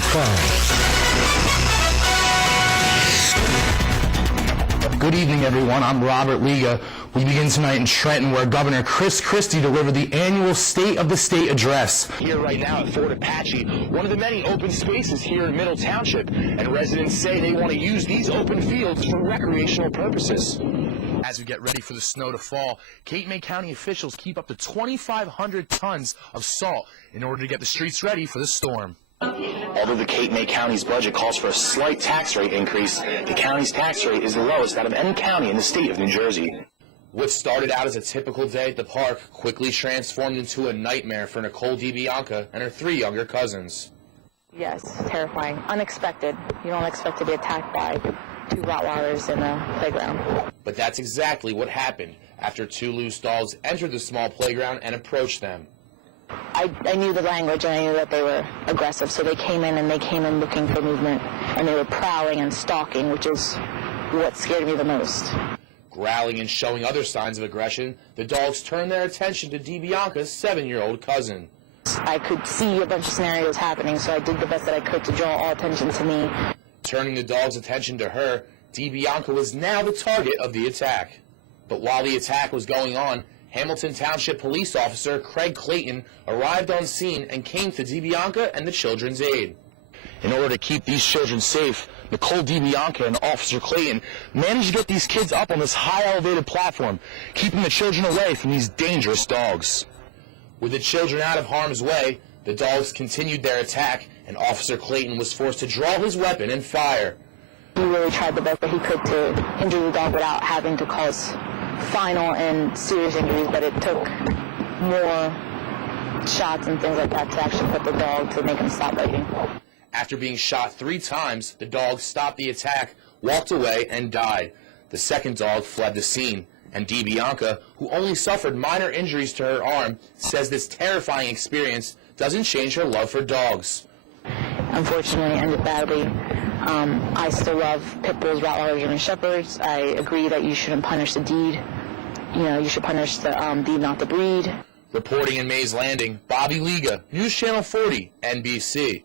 the crime. Good evening, everyone. I'm Robert Liga. We begin tonight in Trenton, where Governor Chris Christie delivered the annual State of the State address. Here right now at Fort Apache, one of the many open spaces here in Middle Township, and residents say they want to use these open fields for recreational purposes. As we get ready for the snow to fall, Cape May County officials keep up to 2,500 tons of salt in order to get the streets ready for the storm. Although the Cape May County's budget calls for a slight tax rate increase, the county's tax rate is the lowest out of any county in the state of New Jersey. What started out as a typical day at the park quickly transformed into a nightmare for Nicole DiBianca and her 3 younger cousins. Yes, terrifying. Unexpected. You don't expect to be attacked by 2 Rottweilers in a playground. But that's exactly what happened after 2 loose dogs entered the small playground and approached them. I knew the language and I knew that they were aggressive, so they came in looking for movement, and they were prowling and stalking, which is what scared me the most. Growling and showing other signs of aggression, the dogs turned their attention to DiBianca's 7-year-old cousin. I could see a bunch of scenarios happening, so I did the best that I could to draw all attention to me. Turning the dogs' attention to her, DiBianca was now the target of the attack. But while the attack was going on, Hamilton Township Police Officer Craig Clayton arrived on scene and came to DiBianca and the children's aid. In order to keep these children safe, Nicole DiBianca and Officer Clayton managed to get these kids up on this high elevated platform, keeping the children away from these dangerous dogs. With the children out of harm's way, the dogs continued their attack, and Officer Clayton was forced to draw his weapon and fire. He really tried the best that he could to injure the dog without having to cause final and serious injuries, but it took more shots and things like that to actually put the dog to make him stop biting. After being shot 3 times, the dog stopped the attack, walked away, and died. The second dog fled the scene, and DiBianca, who only suffered minor injuries to her arm, says this terrifying experience doesn't change her love for dogs. Unfortunately, it ended badly. I still love pit bulls, Rottweilers, German Shepherds. I agree that you shouldn't punish the deed. You know, you should punish the deed, not the breed. Reporting in Mays Landing, Bobby Liga, News Channel 40, NBC.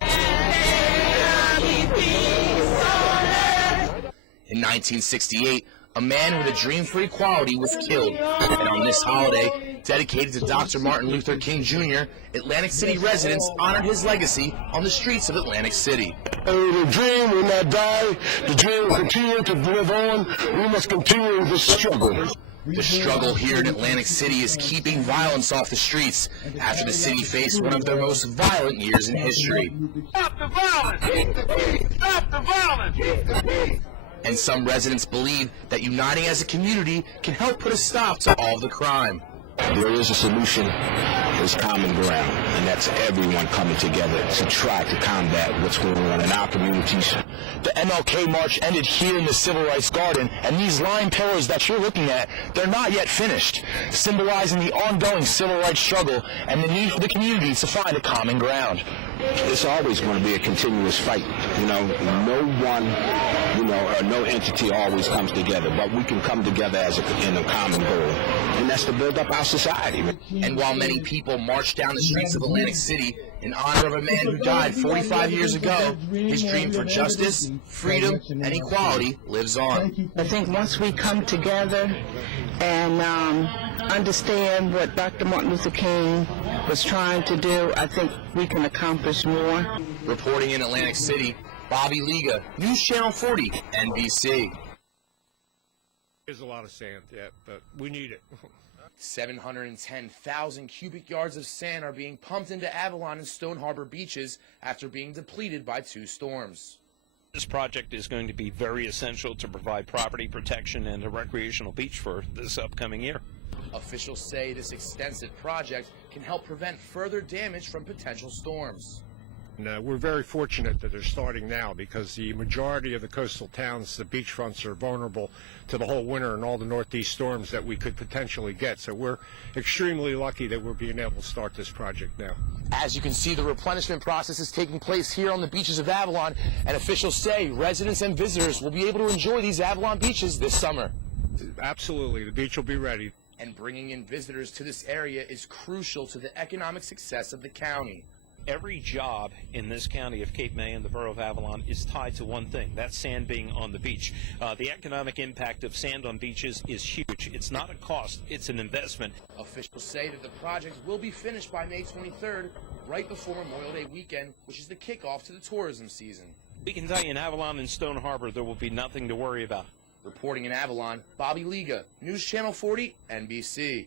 In 1968, a man with a dream for equality was killed, and on this holiday, dedicated to Dr. Martin Luther King Jr., Atlantic City residents honored his legacy on the streets of Atlantic City. The dream will not die. The dream will continue to live on. We must continue this struggle. The struggle here in Atlantic City is keeping violence off the streets after the city faced one of their most violent years in history. Stop the violence! Stop the violence! And some residents believe that uniting as a community can help put a stop to all the crime. There is a solution. There's common ground, and that's everyone coming together to try to combat what's going on in our communities. The MLK March ended here in the Civil Rights Garden, and these line pillars that you're looking at, they're not yet finished, symbolizing the ongoing civil rights struggle and the need for the community to find a common ground. It's always going to be a continuous fight. You know, no one, or no entity always comes together, but we can come together in a common goal, and that's to build up our society. And while many people march down the streets of Atlantic City in honor of a man who died 45 years ago, his dream for justice, freedom, and equality lives on. I think once we come together and understand what Dr. Martin Luther King was trying to do, I think we can accomplish more. Reporting in Atlantic City, Bobby Liga, News Channel 40, NBC. There's a lot of sand yet, but we need it. 710,000 cubic yards of sand are being pumped into Avalon and Stone Harbor beaches after being depleted by 2 storms. This project is going to be very essential to provide property protection and a recreational beach for this upcoming year. Officials say this extensive project can help prevent further damage from potential storms. And we're very fortunate that they're starting now, because the majority of the coastal towns, the beachfronts, are vulnerable to the whole winter and all the northeast storms that we could potentially get. So we're extremely lucky that we're being able to start this project now. As you can see, the replenishment process is taking place here on the beaches of Avalon, and officials say residents and visitors will be able to enjoy these Avalon beaches this summer. Absolutely, the beach will be ready. And bringing in visitors to this area is crucial to the economic success of the county. Every job in this county of Cape May and the borough of Avalon is tied to one thing, that's sand being on the beach. The economic impact of sand on beaches is huge. It's not a cost, it's an investment. Officials say that the project will be finished by May 23rd, right before Memorial Day weekend, which is the kickoff to the tourism season. We can tell you in Avalon and Stone Harbor there will be nothing to worry about. Reporting in Avalon, Bobby Liga, News Channel 40, NBC.